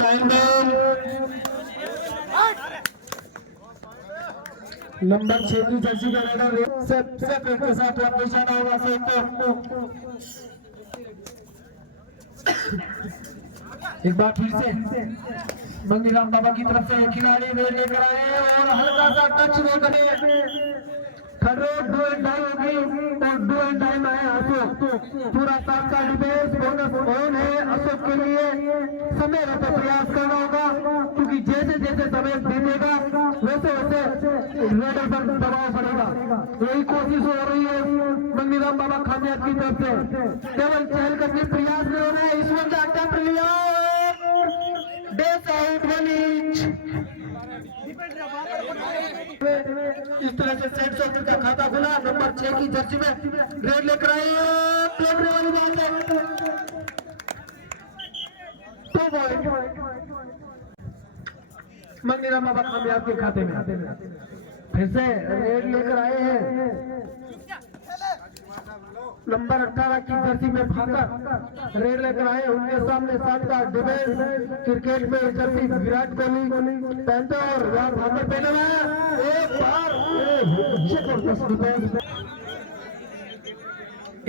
Number 6 की Jersey का raider सबसे पेट के साथ निशाना होगा एक बार फिर से मंगीराम बाबा की तरफ से खिलाड़ी रेड लेकर आए और हल्का सा टच नहीं करे खड़ो डू एंड डाई होगी और डू एंड डाई में है अशोक पूरा साथ का डिफेंस बोनस ऑन है अशोक के लिए समय रहते प्रयास करना होगा क्योंकि जैसे जैसे समय बीतेगा वैसे वैसे रेडर पर दबाव पड़ेगा। यही कोशिश हो रही है मंगीराम बाबा खामियात की तरफ से केवल चहल करके प्रयास में हो रहे हैं। ईश्वर का अटैम्प्ट लिया डेथ आउट 1 इंच। इस तरह से सेट सोल्डर का खाता खुला नंबर 6 की जर्सी में रेड लेकर आए प्लेट वाली बात है 2 पॉइंट मंगीराम बाबा कामयाब के खाते में फिर से रेड लेकर आए हैं नंबर 18 की जर्सी में फाकर रेड लेकर आए उनके सामने 7 का डिफेंस क्रिकेट में जर्सी विराट कोहली पहनते और फाकर पहने हुए एक बार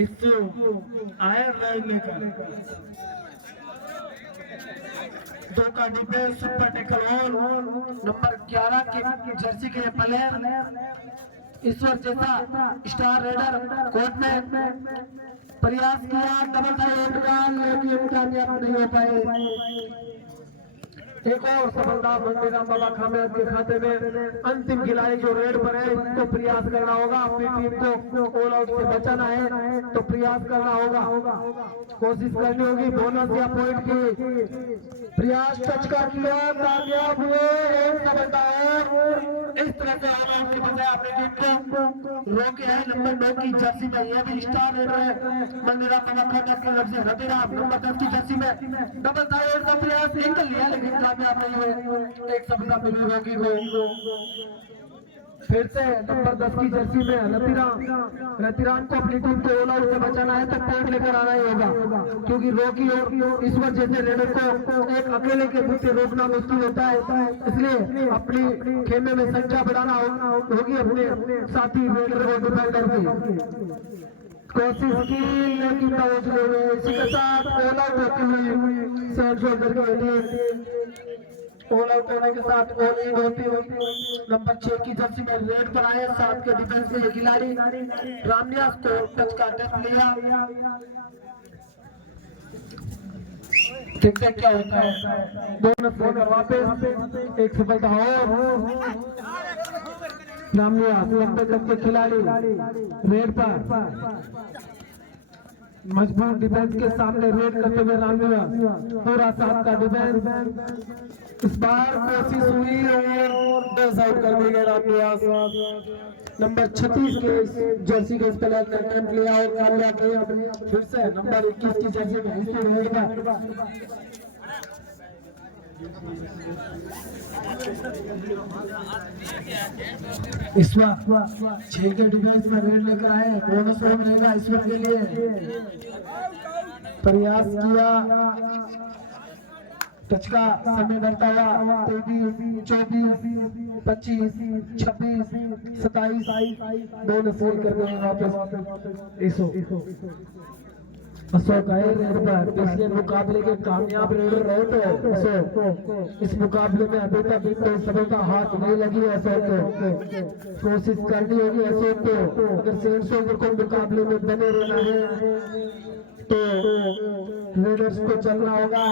इस आयर रेड लेकर 2 का defence super tackle on number 11 के जर्सी के प्लेयर ईश्वर जैसा स्टार रेडर कोर्ट में प्रयास किया डबल टाइट का लेकिन कामयाब नहीं हो पाए। एक और सफलता मंगीराम बाबा खामियात के खाते में अंतिम खिलाड़ी जो रेड पर है इसको प्रयास करना होगा अपनी टीम को ऑल आउट से बचाना है तो प्रयास करना होगा कोशिश करनी होगी बोनस या पॉइंट की प्रयास टच का किया कामयाब हुए एक सफलता और इस तरह से ऑल आउट से बचाया अपनी टीम को रोके है नंबर 9 की जर्सी में यह भी स्टार रेडर है मंगीराम बाबा खामियात की तरफ से रतिराम नंबर 10 की जर्सी में डबल टाइट का प्रयास निकल लिया लेकिन कामयाब नहीं हुए एक सफलता मिली रोगी को फिर से नंबर 10 की जर्सी में रतिराम को अपनी टीम को ऑल आउट से बचाना है तो पॉइंट लेकर आना ही होगा क्योंकि रोकी और ईश्वर जैसे रेडर को एक अकेले के पीछे रोकना मुश्किल होता है इसलिए अपनी खेमे में संख्या बढ़ाना होगी अपने साथी रेडर को डिफेंडर की कोशिश की लेकिन इसी के साथ ऑल आउट होती हुई सेट शोल्डर के लिए ऑल आउट होने के साथ ऑल इन होती हुई नंबर 6 की जर्सी में रेड पर आए 7 के डिफेंस के खिलाड़ी रामनियास को टच का अटैम्प्ट लिया देखते हैं क्या होता है बोनस लेकर वापस एक सफलता और रामनियास नंबर 10 के खिलाड़ी रेड पर मजबूत डिफेंस के सामने रेड करते हुए रामनियास पूरा 7 का डिफेंस इस बार कोशिश हुई और बेस आउट कर दिए रामनियास नंबर 36 के जर्सी के प्लेयर ने अटैम्प्ट लिया और कामयाब किया फिर से नंबर 21 की जर्सी में हिस्ट्री रहेगा ईश्वर 6 के डिफेंस में रेड लेकर आए बोनस रहेगा ईश्वर के लिए प्रयास किया टच का समय बढ़ता हुआ 23 24 25 26 27 बोनस करने वापस अशोक आए रेड पर पिछले मुकाबले के कामयाब रेडर रहे तो अशोक इस मुकाबले में अभी तक कोई सफलता हाथ नहीं लगी अशोक को कोशिश करनी होगी अशोक को अगर सेंट शोल्डर को मुकाबले में बने रहना है तो रेडर्स को चलना होगा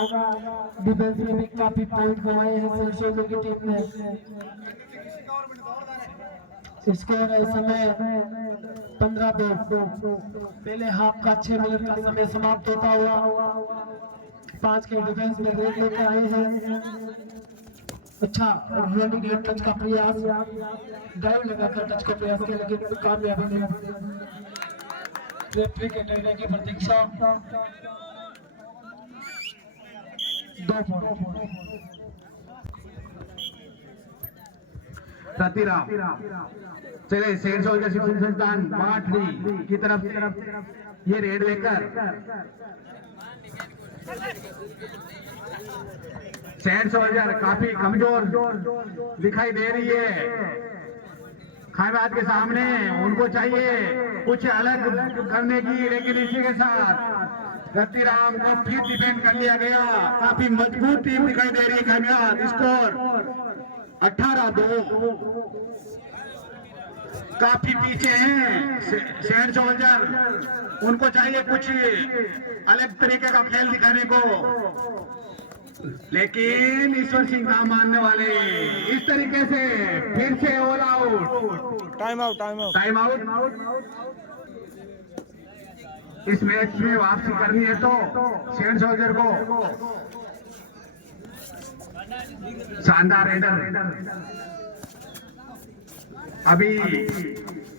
डिफेंस में भी काफी पॉइंट गंवाए हैं सेंट शोल्डर की टीम ने स्कोर इस समय 15-2 पहले हाफ का 6 मिनट का समय समाप्त होता हुआ 5 के डिफेंस में रेड लेकर आए हैं अच्छा रनिंग टच का प्रयास डाइव लगाकर टच का प्रयास किया लेकिन कामयाबी नहीं रेफरी के निर्णय की प्रतीक्षा 2 रतिराम चले सेंट शोल्डर शिक्षण संस्थान माठली की तरफ ये रेड लेकर सैंड सोल्जर काफी कमजोर दिखाई दे रही है खाइबाद के सामने। उनको चाहिए कुछ अलग करने की, लेकिन इसी के साथ रतिराम को फिर डिफेंड कर लिया गया। काफी मजबूत टीम दिखाई दे रही है खाइबाद। स्कोर 18-2। काफी पीछे हैं सैंड सोल्जर। उनको चाहिए कुछ अलग तरीके का खेल दिखाने को, लेकिन ईश्वर सिंह ना मानने वाले। इस तरीके से फिर से all out, time out time out. इस मैच में वापसी करनी है तो सैंड सोल्जर को। शानदार रेडर। अभी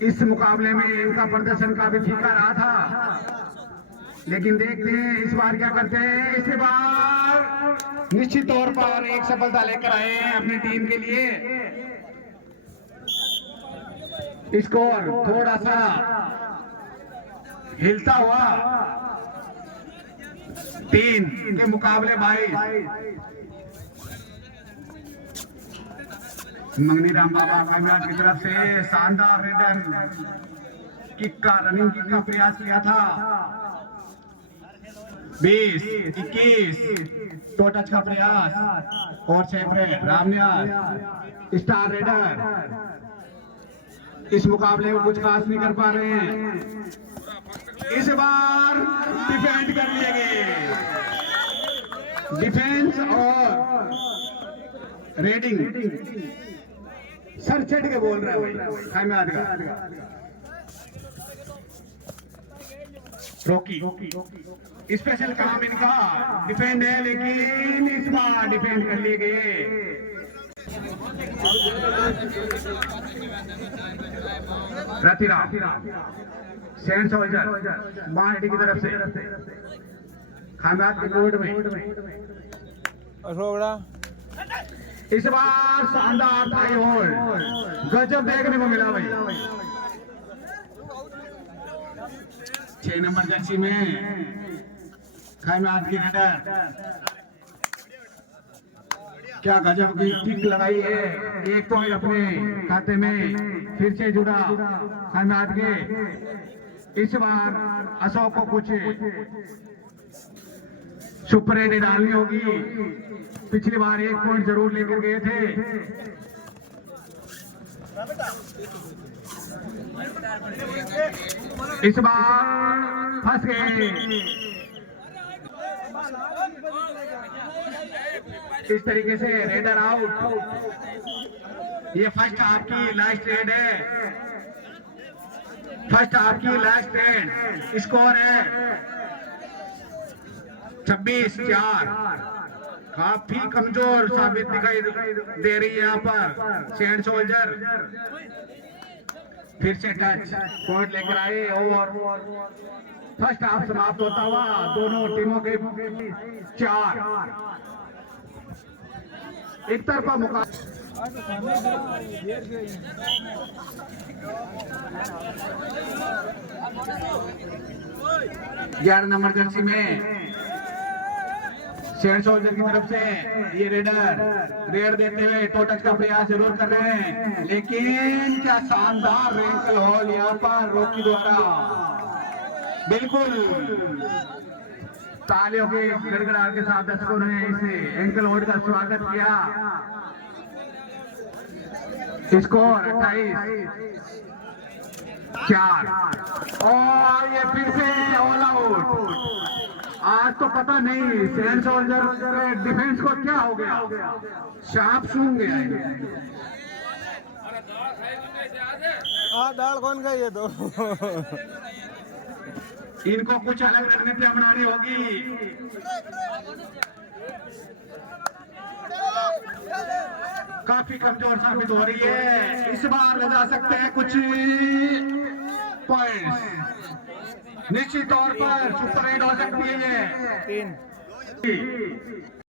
इस मुकाबले में इनका प्रदर्शन काफी फीका रहा था, लेकिन देखते हैं इस बार क्या करते हैं। इस बार निश्चित तौर पर एक सफलता लेकर आए हैं अपनी टीम के लिए। स्कोर थोड़ा सा हिलता हुआ 3 के मुकाबले 22। मंगनी राम बाबा खाइबाद की तरफ से शानदार रेडर किक का, रनिंग किक का प्रयास किया था। 20-21 टो टच का प्रयास और सेपरेट रामन्यास स्टार रेडर इस मुकाबले में कुछ खास नहीं कर पा रहे हैं। इस बार डिफेंड कर लिए गए। डिफेंस और रेडिंग सर चढ़ के बोल रहा है भाई खाइबाद का। रॉकी स्पेशल काम इनका डिफेंड है, लेकिन इस बार डिफेंड कर लिए गए। रतिराम सैंड सोल्जर बाहेडी की तरफ से खाइबाद के कोर्ट में। इस बार शानदार थाई होल्ड गजब देखने को मिला भाई। 6 नंबर जर्सी में खाइबाद की रेडर क्या गजब की किक लगाई है। 1 पॉइंट अपने खाते में फिर से जुड़ा खाइबाद के। इस बार अशोक को कुछ सुपर रेड डालनी होगी। पिछली बार 1 पॉइंट जरूर लेकर गए थे। इस बार फंस गए। इस तरीके से रेडर आउट। ये फर्स्ट हाफ की लास्ट रेड है। फर्स्ट हाफ की लास्ट रेड। स्कोर है 26-4। काफी कमजोर साबित दिखाई दे रही है यहाँ पर सैंड सोल्जर। फिर से टच पॉइंट लेकर आए और फर्स्ट हाफ समाप्त होता हुआ दोनों टीमों के 4 एक तरफा मुकाबला। 11 नंबर जर्सी में सैंड सोल्जर की तरफ से ये रेडर रेड देते हुए टो टच का प्रयास जरूर कर रहे हैं, लेकिन क्या शानदार रेंकल हॉल यहाँ पर रॉकी द्वारा। बिल्कुल तालियों के गड़गड़ाहट के साथ दर्शकों ने इस एंकल होल्ड का स्वागत किया। स्कोर 28-4 और ये फिर से ऑल आउट। आज तो पता नहीं सैंड सोल्जर के डिफेंस को क्या हो गया, शार्प सूंघ गया। दाल कौन खाई है तो इनको कुछ अलग रणनीति अपनानी होगी। काफी कमजोर साबित हो रही है। इस बार ले जा सकते हैं कुछ पॉइंट्स। निश्चित तौर पर सुपर रेड हो सकती है ये। 3